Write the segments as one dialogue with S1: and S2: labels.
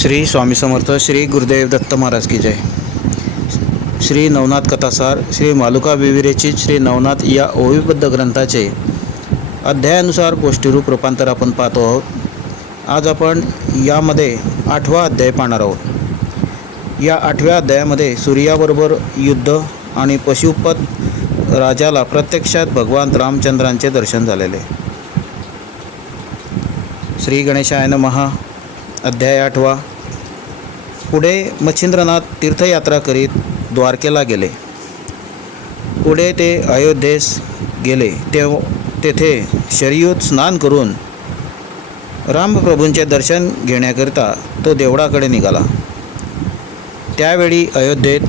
S1: श्री स्वामी समर्थ श्री गुरुदेव दत्त महाराज की जय. श्री नवनाथ कथासार श्री मालुका विविरेचित श्री नवनाथ या ओविबद्ध ग्रंथाचे अध्यायानुसार गोष्टीरूप रूपांतर आपण पाहतो आहोत. आज आपण यामध्ये आठवा अध्याय पाहणार आहोत. या आठव्या अध्यायामध्ये सूर्याबरोबर युद्ध आणि पशुपत राजाला प्रत्यक्षात भगवान रामचंद्रांचे दर्शन झालेले. श्री गणेशाय महा अध्याय आठवा. पुढे मच्छिंद्रनाथ तीर्थयात्रा करीत द्वारकेला गेले. पुढे ते अयोध्येस गेले. तेव तेथे शरीयूत स्नान करून रामप्रभूंचे दर्शन घेण्याकरिता तो देवळाकडे निघाला. त्यावेळी अयोध्येत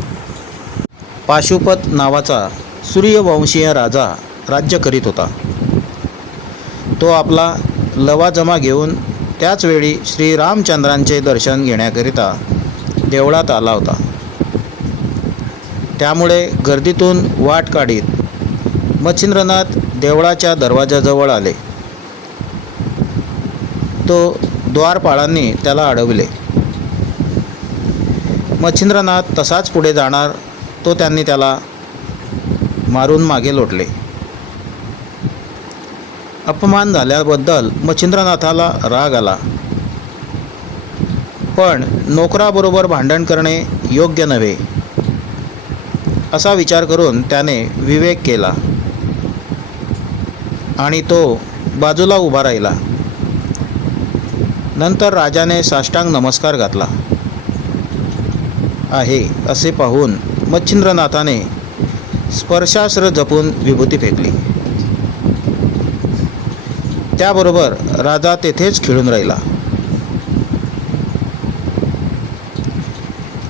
S1: पाशुपत नावाचा सूर्यवंशीय राजा राज्य करीत होता. तो आपला लवाजमा घेऊन त्याचवेळी श्रीरामचंद्रांचे दर्शन घेण्याकरिता देवळात आला होता. त्यामुळे गर्दीतून वाट काढीत मच्छिंद्रनाथ देवळाच्या दरवाजाजवळ आले. तो द्वारपाळांनी त्याला अडवले. मच्छिंद्रनाथ तसाच पुढे जाणार तो त्यांनी त्याला मारून मागे लोटले. अपमान झाल्याबद्दल मच्छिंद्रनाथाला राग आला. पण नोकराबरोबर भांडण करणे योग्य नव्हे असा विचार करून त्याने विवेक केला आणि तो बाजूला उभा राहिला. नंतर राजाने साष्टांग नमस्कार घातला. आहे असे पाहून मच्छिंद्रनाथाने स्पर्शास्त्र जपून विभूती फेकली. त्याबरोबर राजा तेथेच खेळून राहिला.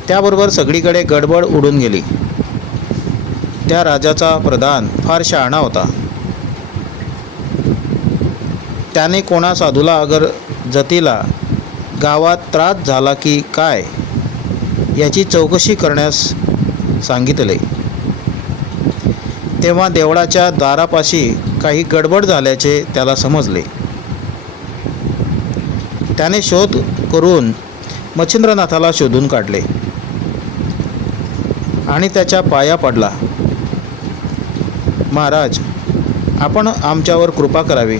S1: त्याबरोबर सगळीकडे गडबड उडून गेली. त्या राजाचा प्रधान फार शहाणा होता. त्याने कोणा साधूला अगर जतीला गावात त्रास झाला की काय याची चौकशी करण्यास सांगितले. तेव्हा देवळाच्या दारापाशी काही गडबड झाल्याचे त्याला समजले. त्याने शोध करून मच्छिंद्रनाथाला शोधून काढले. आणि त्याच्या पाया पडला. महाराज आपण आमच्यावर कृपा करावी.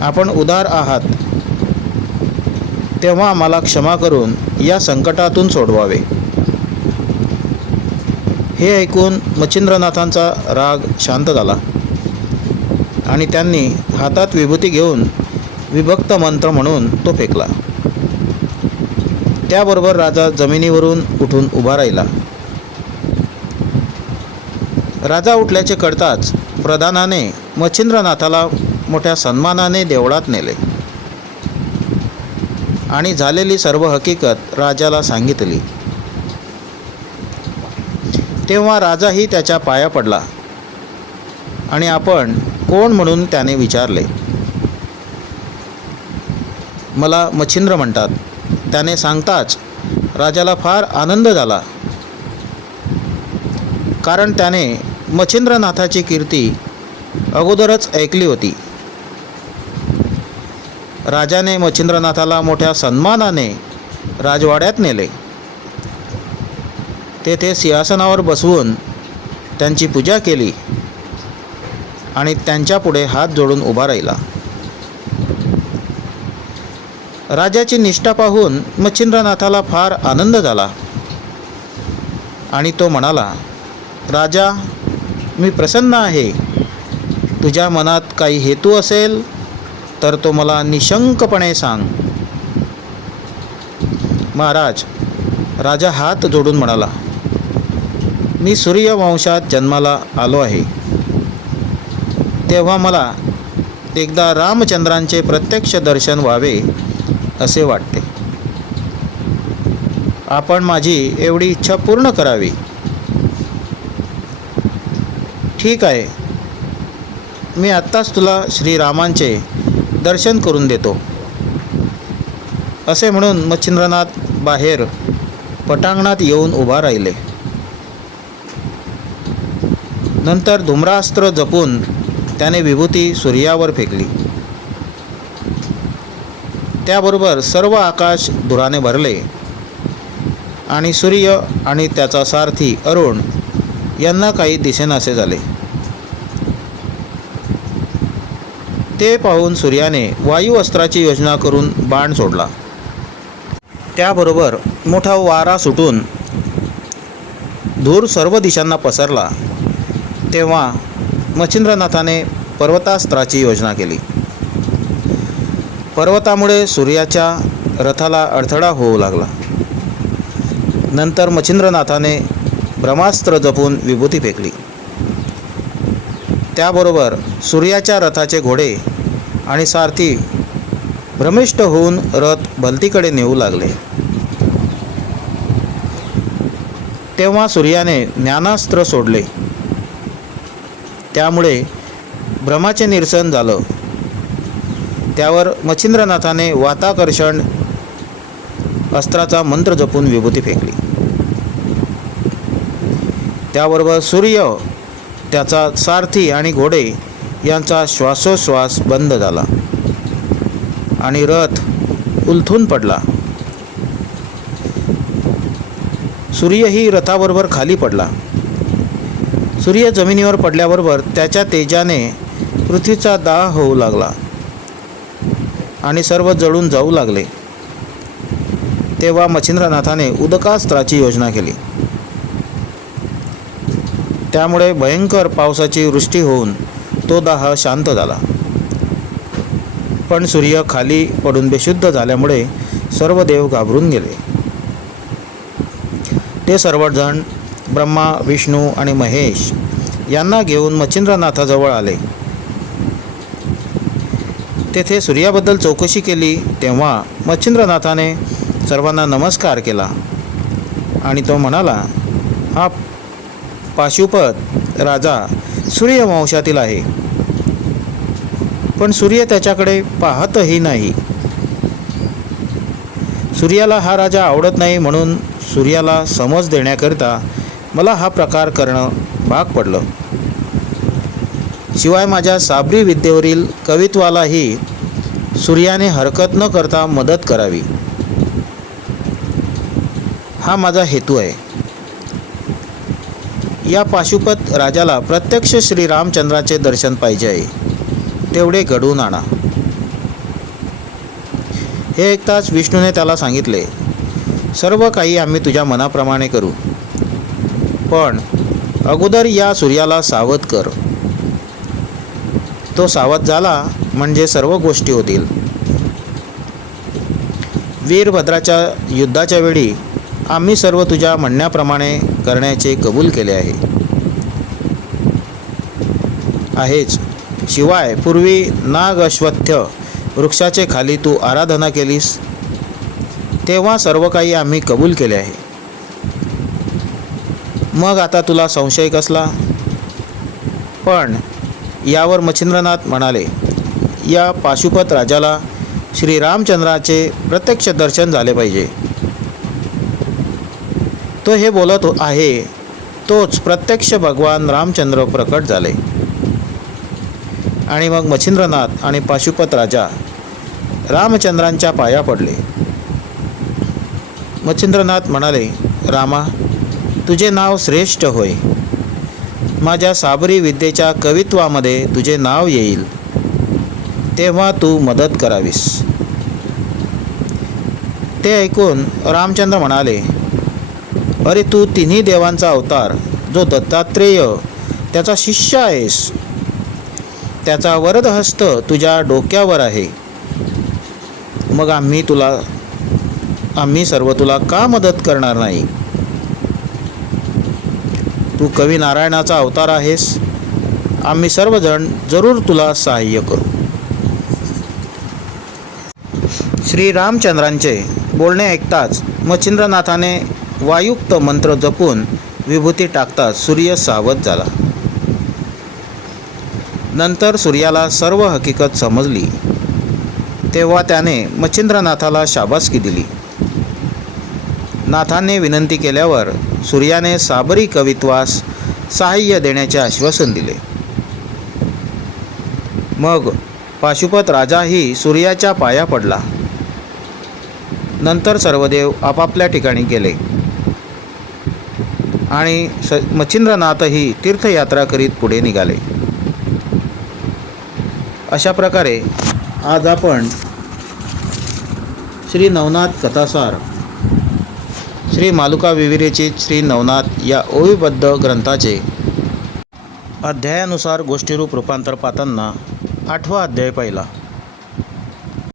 S1: आपण उदार आहात. तेव्हा आम्हाला क्षमा करून या संकटातून सोडवावे. हे ऐकून मच्छिंद्रनाथांचा राग शांत झाला. आणि त्यांनी हातात विभूती घेऊन विभक्त मंत्र म्हणून तो फेकला. त्याबरोबर राजा जमिनीवरून उठून उभा राहिला. राजा उठल्याचे कळताच प्रधानाने मच्छिंद्रनाथाला मोठ्या सन्मानाने देवळात नेले. आणि झालेली सर्व हकीकत राजाला सांगितली. तेव्हा राजाही त्याच्या पाया पडला. आणि आपण कोण म्हणून त्याने विचारले? मला मच्छिंद्र म्हणतात. त्याने सांगताच राजाला फार आनंद झाला. कारण त्याने मच्छिंद्रनाथाची कीर्ती अगोदरच ऐकली होती. राजाने मच्छिंद्रनाथाला मोठ्या सन्मानाने राजवाड्यात नेले. तेथे सिंहासनावर बसवून त्यांची पूजा केली. आणि त्यांच्यापुढे हात जोडून उभा राहिला. राजाची निष्ठा पाहून मच्छिंद्रनाथाला फार आनंद झाला. आणि तो म्हणाला राजा मी प्रसन्न आहे. तुझ्या मनात काही हेतू असेल तर तो मला निशंकपणे सांग. महाराज राजा हात जोडून म्हणाला मी सूर्यवंशात जन्माला आलो आहे. तेव्हा मला एकदा रामचंद्रांचे प्रत्यक्ष दर्शन व्हावे असे वाटते. आपण माझी एवढी इच्छा पूर्ण करावी. ठीक आहे. मी आत्ताच तुला श्रीरामांचे दर्शन करून देतो. असे म्हणून मच्छिंद्रनाथ बाहेर पटांगणात येऊन उभा राहिले. नंतर धुम्रास्त्र जपून त्याने विभूती सूर्यावर फेकली. त्याबरोबर सर्व आकाश धुराने भरले आणि सूर्य आणि त्याचा सारथी अरुण यांना काही दिसेनासे झाले. ते पाहून सूर्याने वायू अस्त्राची योजना करून बाण सोडला. त्याबरोबर मोठा वारा सुटून धूर सर्व दिशांना पसरला. तेव्हा मच्छिंद्रनाथाने पर्वतास्त्राची योजना केली. पर्वतामुळे सूर्याच्या रथाला अडथळा होऊ लागला. नंतर मच्छिंद्रनाथाने ब्रह्मास्त्र जपून विभूती फेकली. त्याबरोबर सूर्याच्या रथाचे घोडे आणि सारथी भ्रमिष्ट होऊन रथ भलतीकडे नेऊ लागले. तेव्हा सूर्याने ज्ञानास्त्र सोडले. त्यामुळे भ्रमाचे निरसन झालं. त्यावर मच्छिंद्रनाथाने वाताकर्षण अस्त्राचा मंत्र जपून विभूती फेकली. त्याबरोबर सूर्य त्याचा सारथी आणि घोडे यांचा श्वासोश्वास बंद झाला आणि रथ उलथून पडला. सूर्यही रथाबरोबर खाली पडला. सूर्य जमिनीवर पडल्याबरोबर त्याच्या तेजाने पृथ्वीचा दाह होऊ लागला आणि सर्व जळून जाऊ लागले. तेव्हा मच्छिंद्रनाथाने उदकास्त्राची योजना केली. त्यामुळे भयंकर पावसाची वृष्टी होऊन तो दाह शांत झाला. पण सूर्य खाली पडून बेशुद्ध झाल्यामुळे सर्व देव घाबरून गेले. ते सर्वजण ब्रह्मा विष्णू आणि महेश यांना घेऊन मच्छिंद्रनाथाजवळ आले. तेथे सूर्याबद्दल चौकशी केली तेव्हा मच्छिंद्रनाथाने सर्वांना नमस्कार केला आणि तो म्हणाला हा पाशुपत राजा सूर्यवंशातील आहे. पण सूर्य त्याच्याकडे पाहतही नाही. सूर्याला हा राजा आवडत नाही म्हणून सूर्याला समज देण्याकरिता मला हा प्रकार करणं भाग पडलं. शिवाय माझ्या साबरी विद्येवरील कवित्वालाही सूर्याने हरकत न करता मदत करावी. हा माझा हेतू आहे. या पाशुपत राजाला प्रत्यक्ष श्रीरामचंद्राचे दर्शन पाहिजे आहे. तेवढे घडवून आणा. हे ऐकताच विष्णूने त्याला सांगितले. सर्व काही आम्ही तुझ्या मनाप्रमाणे करू. पण अगोदर या सूर्याला सावध कर. तो सावध झाला म्हणजे सर्व गोष्टी होतील. वीरभद्राच्या युद्धाच्या वेळी आम्ही सर्व तुझ्या म्हणण्याप्रमाणे करण्याचे कबूल केले आहे. आहेच. शिवाय पूर्वी नाग अश्वत्थ वृक्षाचे खाली तू आराधना केलीस तेव्हा सर्व काही आम्ही कबूल केले आहे. मग आता तुला संशय कसला? पण यावर मच्छिंद्रनाथ म्हणाले या पाशुपत राजाला श्रीरामचंद्राचे प्रत्यक्ष दर्शन झाले पाहिजे. तो हे बोलत आहे तोच प्रत्यक्ष भगवान रामचंद्र प्रकट झाले. आणि मग मच्छिंद्रनाथ आणि पाशुपत राजा रामचंद्रांच्या पाया पडले. मच्छिंद्रनाथ म्हणाले रामा तुझे नाव श्रेष्ठ होय. माझ्या साबरी विद्येच्या कवित्वामध्ये तुझे नाव येईल. तेव्हा तू मदत करावीस. ते ऐकून रामचंद्र म्हणाले अरे तू तिन्ही देवांचा अवतार जो दत्तात्रेय त्याचा शिष्य आहेस. त्याचा वरदहस्त तुझ्या डोक्यावर आहे. मग आम्ही तुला आम्ही सर्व तुला का मदत करणार नाही? तू कवी नारायणाचा अवतार आहेस. आम्ही सर्वजण जरूर तुला सहाय्य करू. श्रीरामचंद्रांचे बोलणे ऐकताच मच्छिंद्रनाथाने वायुक्त मंत्र जपून विभूती टाकताच सूर्य सावध झाला. नंतर सूर्याला सर्व हकीकत समजली. तेव्हा त्याने मच्छिंद्रनाथाला शाबासकी दिली. नाथाने विनंती केल्यावर सूर्याने साबरी कवित्वास सहाय्य देण्याचे आश्वासन दिले. मग पाशुपत राजाही सूर्याच्या पाया पडला. नंतर सर्वदेव आपापल्या ठिकाणी गेले. आणि स मच्छिंद्रनाथही तीर्थयात्रा करीत पुढे निघाले. अशा प्रकारे आज आपण श्री नवनाथ कथासार श्री मालुका विविरेचित श्री नवनाथ या ओवीबद्ध ग्रंथाचे. अध्यायानुसार गोष्टीरूप रूपांतर पाहताना आठवा अध्याय पाहिला.